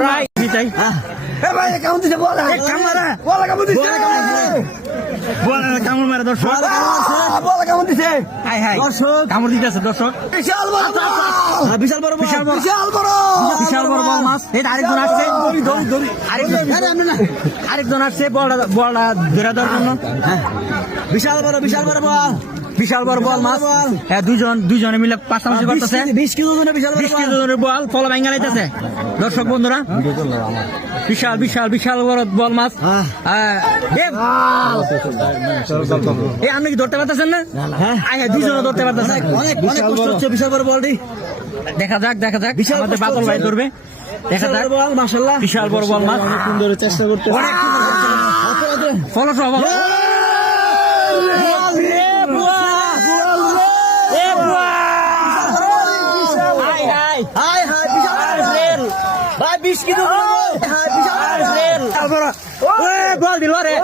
প্রায় চাই কামড় মারে দর্শক কামড় দিতেছে দর্শক বিশাল বড় বল মাছ এটা আরেকজন আসছে আরেকজন আসছে বলটা ধরে দেওয়ার জন্য বিশাল বড় বল মাছ হ্যাঁ দুজনে মিলে পাশাপাশি করতেছে 20 কেজি ওজনের বল ফলা ভাঙ্গা লাইতেছে দর্শক বন্ধুরা বিশাল বড় বল মাছ আপনি কি ধরতে পারতেছেন না হ্যাঁ দুজনে ধরতে পারতেছেন বিশাল বড় বলটি দেখা যাক আমাদের বাদল ভাই ধরবে দেখা যাক মাশাআল্লাহ বিশাল বড় বল মাছ অনেক সুন্দর চেষ্টা করতে ফলস ভাই 20 কেজি বল দিল রে